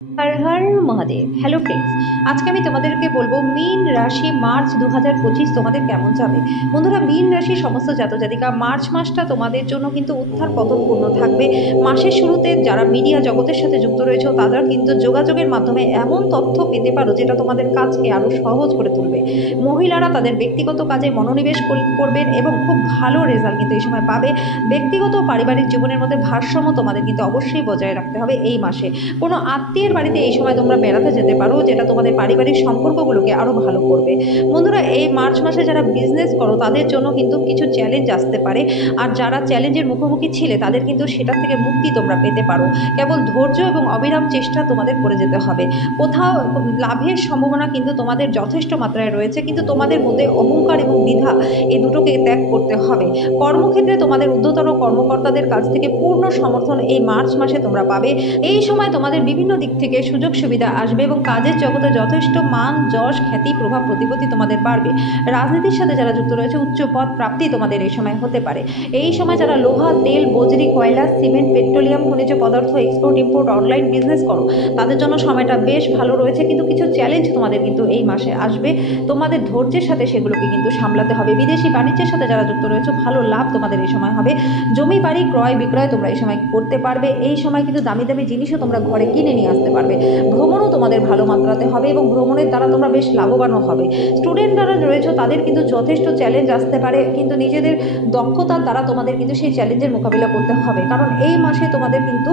Har Har Mahadev. Hello friends, আজকে আমি তোমাদেরকে বলবো মীন রাশি মার্চ 2025 তোমাদের কেমন যাবে। বন্ধুরা, মীন রাশির সমস্ত জাতজাতিকা মার্চ মাসটা তোমাদের জন্য কিন্তু উত্থান পতনপূর্ণ থাকবে। মাসের শুরুতে যারা মিডিয়া জগতের সাথে যুক্ত রয়েছে তারা কিন্তু যোগাযোগের মাধ্যমে এমন তথ্য পেতে পারো যেটা তোমাদের কাজকে আরও সহজ করে তুলবে। মহিলারা তাদের ব্যক্তিগত কাজে মনোনিবেশ করবেন এবং খুব ভালো রেজাল্ট কিন্তু এই সময় পাবে। ব্যক্তিগত ও পারিবারিক জীবনের মধ্যে ভারসাম্য তোমাদের কিন্তু অবশ্যই বজায় রাখতে হবে এই মাসে। কোনো আত্মীয়ের বাড়িতে এই সময় তোমরা বেড়াতে যেতে পারো, যেটা তোমাদের পারিবারিক সম্পর্কগুলোকে আরও ভালো করবে। বন্ধুরা, এই মার্চ মাসে যারা বিজনেস করো তাদের জন্য কিন্তু কিছু চ্যালেঞ্জ আসতে পারে, আর যারা চ্যালেঞ্জের মুখোমুখি ছিলে তাদের কিন্তু সেটা থেকে মুক্তি তোমরা পেতে পারো। কেবল ধৈর্য এবং অবিরাম চেষ্টা তোমাদের করে যেতে হবে। কোথাও লাভের সম্ভাবনা কিন্তু তোমাদের যথেষ্ট মাত্রায় রয়েছে, কিন্তু তোমাদের মধ্যে অহংকার এবং দ্বিধা এই দুটোকে ত্যাগ করতে হবে। কর্মক্ষেত্রে তোমাদের ঊর্ধ্বতন কর্মকর্তাদের কাছ থেকে পূর্ণ সমর্থন এই মার্চ মাসে তোমরা পাবে। এই সময় তোমাদের বিভিন্ন দিক থেকে সুযোগ সুবিধা আসবে এবং কাজের জগতে যথেষ্ট মান, যশ, খ্যাতি, প্রভাব, প্রতিপত্তি তোমাদের বাড়বে। রাজনীতির সাথে যারা যুক্ত রয়েছে উচ্চ পদ প্রাপ্তি তোমাদের এই সময় হতে পারে। এই সময় যারা লোহা, তেল, বজরি, কয়লা, সিমেন্ট, পেট্রোলিয়াম, খনিজ পদার্থ এক্সপোর্ট ইম্পোর্ট অনলাইন বিজনেস করো তাদের জন্য সময়টা বেশ ভালো রয়েছে, কিন্তু কিছু চ্যালেঞ্জ তোমাদের কিন্তু এই মাসে আসবে। তোমাদের ধৈর্যের সাথে সেগুলোকে কিন্তু সামলাতে হবে। বিদেশি বাণিজ্যের সাথে যারা যুক্ত রয়েছে ভালো লাভ তোমাদের এই সময় হবে। জমি বাড়ি ক্রয় বিক্রয় তোমরা এই সময় করতে পারবে। এই সময় কিন্তু দামি দামি জিনিসও তোমরা ঘরে কিনে নিয়ে আসতে পারবে। ভ্রমণও তোমাদের ভালো মাত্রাতে হবে এবং ভ্রমণের দ্বারা তোমরা বেশ লাভবানও হবে। স্টুডেন্ট যারা রয়েছে তাদের কিন্তু যথেষ্ট চ্যালেঞ্জ আসতে পারে, কিন্তু নিজেদের দক্ষতার দ্বারা তোমাদের কিন্তু সেই চ্যালেঞ্জের মোকাবিলা করতে হবে। কারণ এই মাসে তোমাদের কিন্তু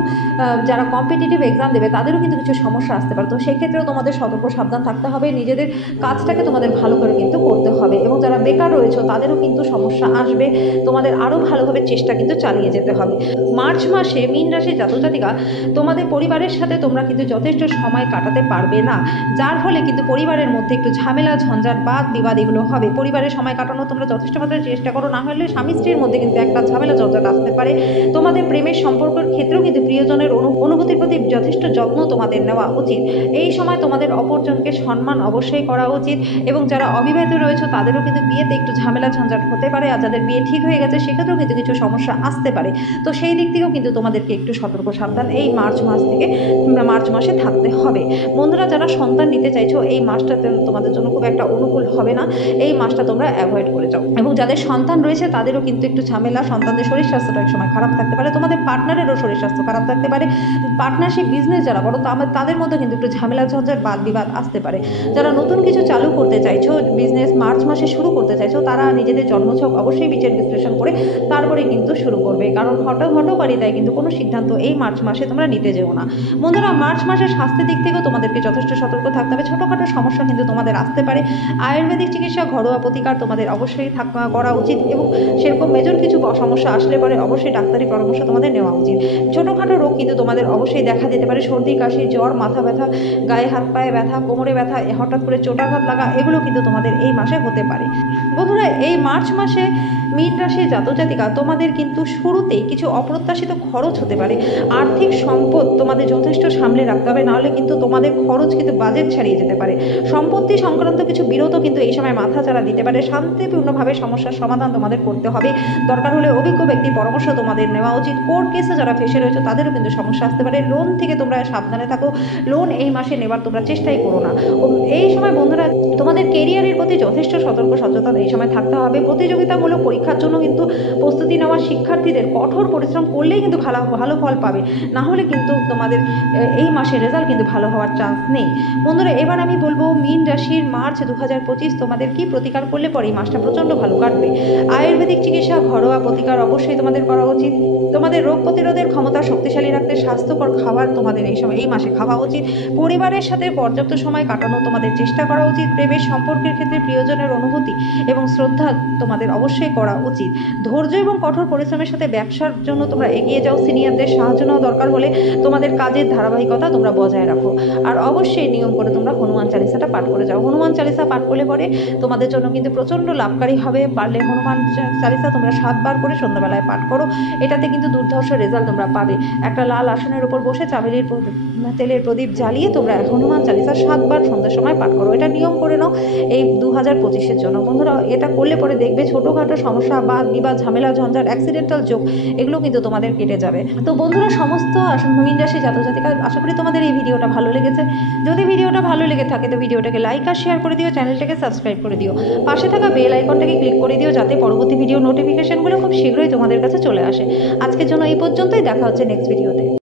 যারা কম্পিটিটিভ এক্সাম দেবে তাদেরও কিন্তু কিছু সমস্যা আসতে পারে। তো সেক্ষেত্রেও তোমাদের সতর্ক সাবধান থাকতে হবে। নিজেদের কাজটাকে তোমাদের ভালো করে কিন্তু করতে হবে। এবং যারা বেকার রয়েছে তাদেরও কিন্তু সমস্যা আসবে, তোমাদের আরও ভালোভাবে চেষ্টা কিন্তু চালিয়ে যেতে হবে। মার্চ মাসে মীন রাশির জাতজাতিকা তোমাদের পরিবারের সাথে তোমরা কিন্তু যথেষ্ট সময় কাটাতে পারবে না, যার ফলে কিন্তু পরিবারের মধ্যে একটু ঝামেলা, ঝঞ্ঝাট, বাদ বিবাদ এগুলো হবে। পরিবারের সময় কাটানো তোমরা যথেষ্ট মাত্রায় চেষ্টা করো, না হলে স্বামী স্ত্রীর মধ্যে কিন্তু একটা ঝামেলা, ঝঞ্ঝাট আসতে পারে। তোমাদের প্রেমের সম্পর্কের ক্ষেত্রেও কিন্তু প্রিয়জনের অনুভূতির প্রতি যথেষ্ট যত্ন তোমাদের নেওয়া উচিত। এই সময় তোমাদের অপরজনকে সম্মান অবশ্যই করা উচিত। এবং যারা অবিবাহিত রয়েছে তাদেরও কিন্তু বিয়েতে একটু ঝামেলা, ঝঞ্ঝাট হতে পারে, আর যাদের বিয়ে ঠিক হয়ে গেছে সেক্ষেত্রেও কিন্তু কিছু সমস্যা আসতে পারে। তো সেই দিক থেকেও কিন্তু তোমাদেরকে একটু সতর্ক সাবধান এই মার্চ মাসে থাকতে হবে। বন্ধুরা, যারা সন্তান নিতে চাইছো এই মাসটা তোমাদের জন্য খুব একটা অনুকূল হবে না, এই মাসটা তোমরা অ্যাভয়েড করে যাও। এবং যাদের সন্তান রয়েছে তাদেরও কিন্তু একটু ঝামেলা, সন্তানদের শরীর স্বাস্থ্যটা এক সময় খারাপ থাকতে পারে, তোমাদের পার্টনারেরও শরীর স্বাস্থ্য খারাপ থাকতে পারে। পার্টনারশিপ বিজনেস যারা বড় তাদের মধ্যে কিন্তু একটু ঝামেলা, ঝঞ্ঝাট, বাদ বিবাদ আসতে পারে। যারা নতুন কিছু চালু করতে চাইছো, বিজনেস মার্চ মাসে শুরু করতে চাইছো, তারা নিজেদের জন্মছক অবশ্যই বিচার বিশ্লেষণ করে তারপরে কিন্তু শুরু করবে। কারণ হঠকারিতায় কিন্তু কোনো সিদ্ধান্ত এই মার্চ মাসে তোমরা নিতে যেও না। বন্ধুরা, মার্চ মাসের স্বাস্থ্যের দিক থেকেও তোমাদেরকে যথেষ্ট সতর্ক থাকতে হবে। ছোটোখাটো সমস্যা কিন্তু তোমাদের আসতে পারে। আয়ুর্বেদিক চিকিৎসা, ঘরোয়া প্রতিকার তোমাদের অবশ্যই করা উচিত এবং সেরকম মেজর কিছু সমস্যা আসলে পরে অবশ্যই ডাক্তারি পরামর্শ তোমাদের নেওয়া উচিত। ছোটোখাটো রোগ কিন্তু তোমাদের অবশ্যই দেখা দিতে পারে। সর্দি, কাশি, জ্বর, মাথা ব্যথা, গায়ে হাত পায়ে ব্যথা, কোমরে ব্যথা, হঠাৎ করে চোটাঘাত লাগা এগুলো কিন্তু তোমাদের এই মাসে হতে পারে। বন্ধুরা, এই মার্চ মাসে মীন রাশির জাতজাতিকা তোমাদের কিন্তু শুরুতেই কিছু অপ্রত্যাশিত খরচ হতে পারে। আর্থিক সম্পদ তোমাদের যথেষ্ট সামলে রাখতে হবে, নাহলে কিন্তু তোমাদের খরচ কিন্তু বাজেট ছাড়িয়ে যেতে পারে। সম্পত্তি সংক্রান্ত কিছু বিরোধও কিন্তু এই সময় মাথা চাড়া দিতে পারে। শান্তিপূর্ণভাবে সমস্যার সমাধান তোমাদের করতে হবে। দরকার হলে অভিজ্ঞ ব্যক্তির পরামর্শ তোমাদের নেওয়া উচিত। কোর্ট কেসে যারা ফেসে রয়েছে তাদেরও কিন্তু সমস্যা আসতে পারে। লোন থেকে তোমরা সাবধানে থাকো, লোন এই মাসে নেবার তোমরা চেষ্টাই করো না। এই সময় বন্ধুরা, তোমাদের কেরিয়ারের প্রতি যথেষ্ট সতর্ক সচেতন এই সময় থাকতে হবে। প্রতিযোগিতামূলক পরীক্ষার জন্য কিন্তু প্রস্তুতি নেওয়া শিক্ষার্থীদের কঠোর পরিশ্রম করলেই কিন্তু ভালো ফল পাবে, না হলে কিন্তু তোমাদের এই মাসের রেজাল্ট কিন্তু ভালো হওয়ার চান্স নেই। বন্ধুরা, এবার আমি বলবো মীন রাশির মার্চ 2025 তোমাদের কি প্রতিকার করলে পরে এই মাসটা প্রচণ্ড ভালো কাটবে। আয়ুর্বেদিক চিকিৎসা, ঘরোয়া প্রতিকার অবশ্যই তোমাদের করা উচিত। তোমাদের রোগ প্রতিরোধের ক্ষমতা শক্তিশালী রাখতে স্বাস্থ্যকর খাবার তোমাদের এই মাসে খাওয়া উচিত। পরিবারের সাথে পর্যাপ্ত সময় কাটানো তোমাদের চেষ্টা করা উচিত। প্রেমের সম্পর্কের ক্ষেত্রে প্রিয়জনের অনুভূতি এবং শ্রদ্ধা তোমাদের অবশ্যই করা উচিত। ধৈর্য এবং কঠোর পরিশ্রমের সাথে ব্যবসার জন্য তোমরা এগিয়ে যাও। সিনিয়রদের সাহায্য নেওয়া দরকার হলে তোমাদের কাজের ধারাবাহিকতা তোমরা বজায় রাখো। আর অবশ্যই নিয়ম করে তোমরা হনুমান চালিসাটা পাঠ করে যাও। হনুমান চালিসা পাঠ করলে পরে তোমাদের জন্য কিন্তু প্রচণ্ড লাভকারী হবে। পারলে হনুমান চালিসা তোমরা 7 বার করে সন্ধ্যাবেলায় পাঠ করো, এটাতে কিন্তু দুর্ধর্ষ রেজাল্ট তোমরা পাবে। একটা লাল আসনের উপর বসে চামেলির তেলের প্রদীপ জ্বালিয়ে তোমরা হনুমান চালিসা 7 বার সন্ধ্যার সময় পাঠ করো। এটা নিয়ম করে নাও এই 2025-এর জন্য। বন্ধুরা, এটা করলে পরে দেখবে ছোটোখাটো সমস্যা, বাদ বিবাদ, ঝামেলা, ঝঞ্ঝাট, অ্যাক্সিডেন্টাল যোগ এগুলো কিন্তু তোমাদের কেটে যাবে। তো বন্ধুরা, সমস্ত মীন রাশি জাতক জাতিকা, আশা করি তোমাদের এই ভিডিওটা ভালো লেগেছে। যদি ভিডিওটা ভালো লেগে থাকে তো ভিডিওটাকে লাইক আর শেয়ার করে দিও, চ্যানেলটাকে সাবস্ক্রাইব করে দিও, পাশে থাকা বেল আইকনটাকে ক্লিক করে দিও যাতে পরবর্তী ভিডিও নোটিফিকেশনগুলো খুব শীঘ্রই তোমাদের কাছে চলে আসে। আজকের জন্য এই পর্যন্তই, দেখা হচ্ছে নেক্সট ভিডিওতে।